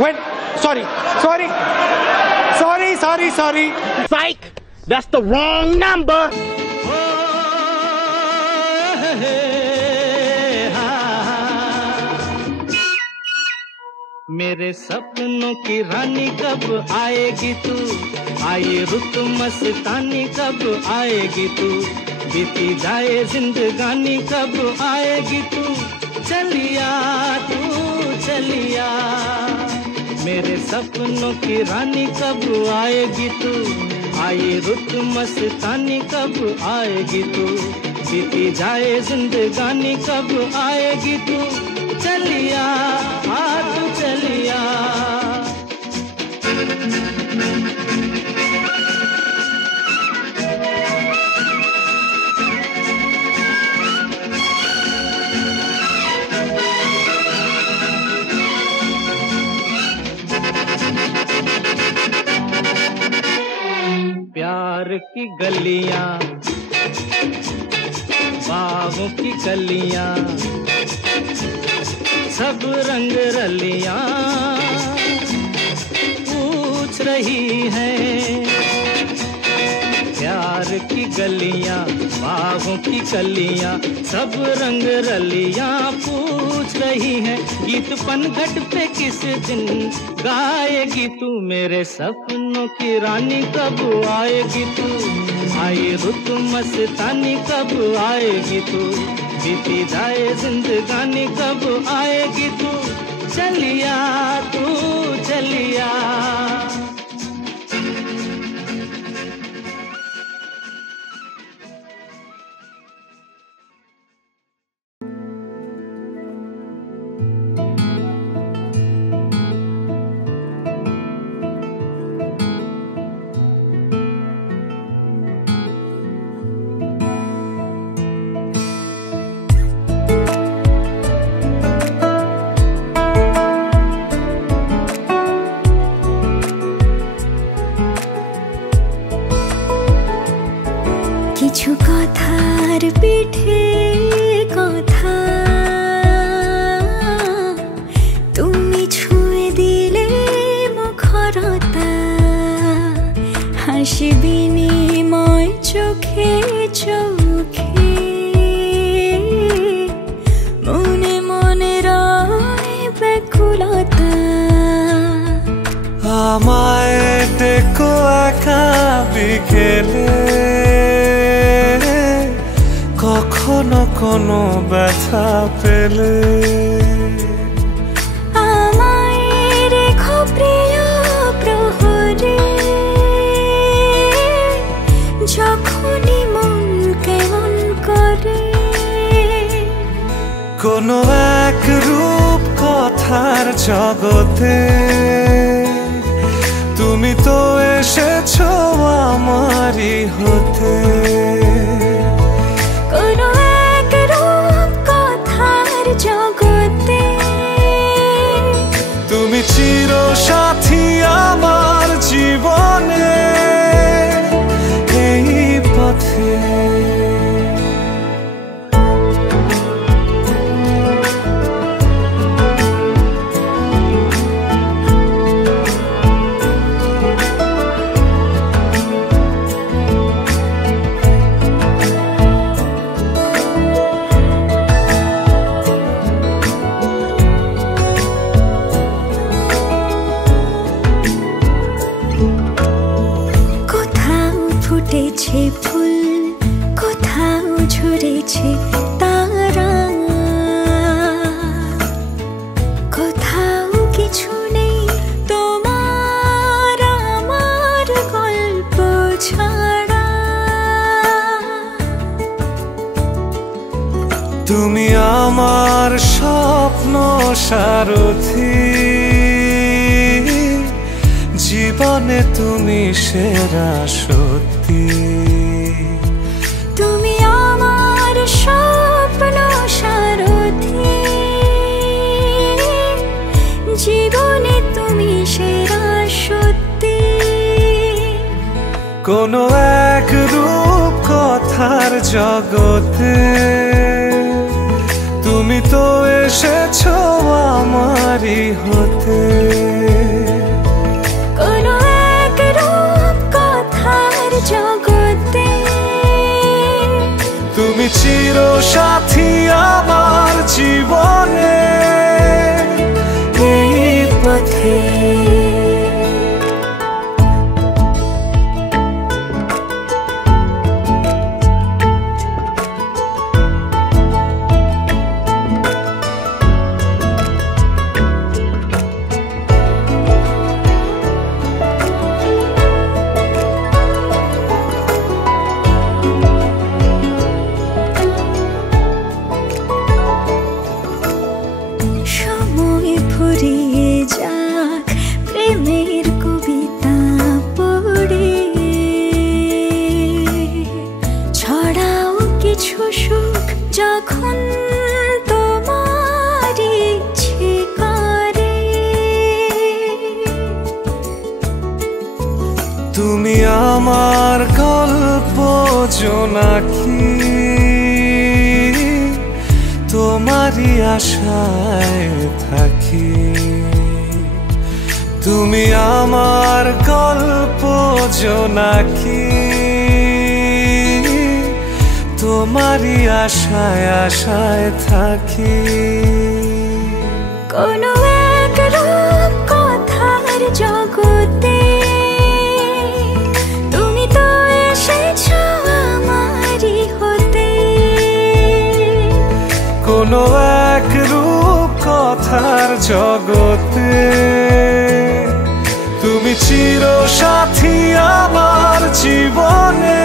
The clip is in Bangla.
When? Sorry. Psych! That's the wrong number! मेरे सपनों की रानी कब आएगी तू, आई रुत मस्तानी कब आएगी तू, बीती जाए जिंदगानी कब आएगी तू, चलिया तू चलिया। मेरे सपनों की रानी कब आएगी तू, आई रुत मस्तानी कब आएगी तू, बीती जाए जिंदगानी कब आएगी तू, चलिया तू चलिया। प्यार की गलियां, बागों की कलियां, सब रंग रलियां पूछ रही हैं। प्यार की गलियां, बागों की कलियां, सब रंग रलियां पूछ रही हैं। गीत पनघट पे किस दिन गाएगी तू, मेरे सपनों की रानी कब आएगी तू, आई रुत मस्तानी कब आएगी तू, बीती जाए जिंदगानी कब आएगी तू, चलिया तू चलिया। কিছু কথার পিঠে কথা তুমি ছুঁয়ে দিলে মুখরতা, হাসি বিনিময় চোখে চোখে, মনে মনে রয় ব্যাকুলতা। আমায় ডেকো একা বিকেলে, কখনো কোনো ব্যথা পেলে, আমায় রেখো প্রিয় প্রহরে, যখনই মন কেমন করে। কোনো এক রূপ কথার জগতে তুমি তো এসেছো আমারই হতে। কোনো এক রূপ কথার জগতে তুমি চির সাথী আমার জীবনে, এই পথে। ফুটেছে ফুল, কোথাও ঝরেছে তারা, কোথাও কিছু নেই তোমার আমার গল্প ছাড়া। তুমি আমার স্বপ্ন সারথি, জীবনে তুমি সেরা সত্যি। তুমি আমার স্বপ্ন সারথি, জীবনে তুমি সেরা সত্যি। কোনো এক রূপ কথার জগতে তুমি তো এসেছো আমারই হতে। কোনো এক রূপ কথার জগতে তুমি চিরসাথী আমার জীবনে এই পথে। সময় ফুরিয়ে যাক প্রেমের কবিতা পড়ে, ছড়াও কিছু সুখ যখন তোমার ইচ্ছে করে। তুমি আমার গল্প জোনাকি, তোমারই আশায় থাকি। তুমি আমার গল্প জোনাকি, তোমারই আশায় আশায় থাকি। কোনো এক রূপ কথার জগতে তুমি তো এসেছো আমারই হতে। কোনো এক রূপ কথার জগতে তুমি চিরসাথী আমার জীবনে।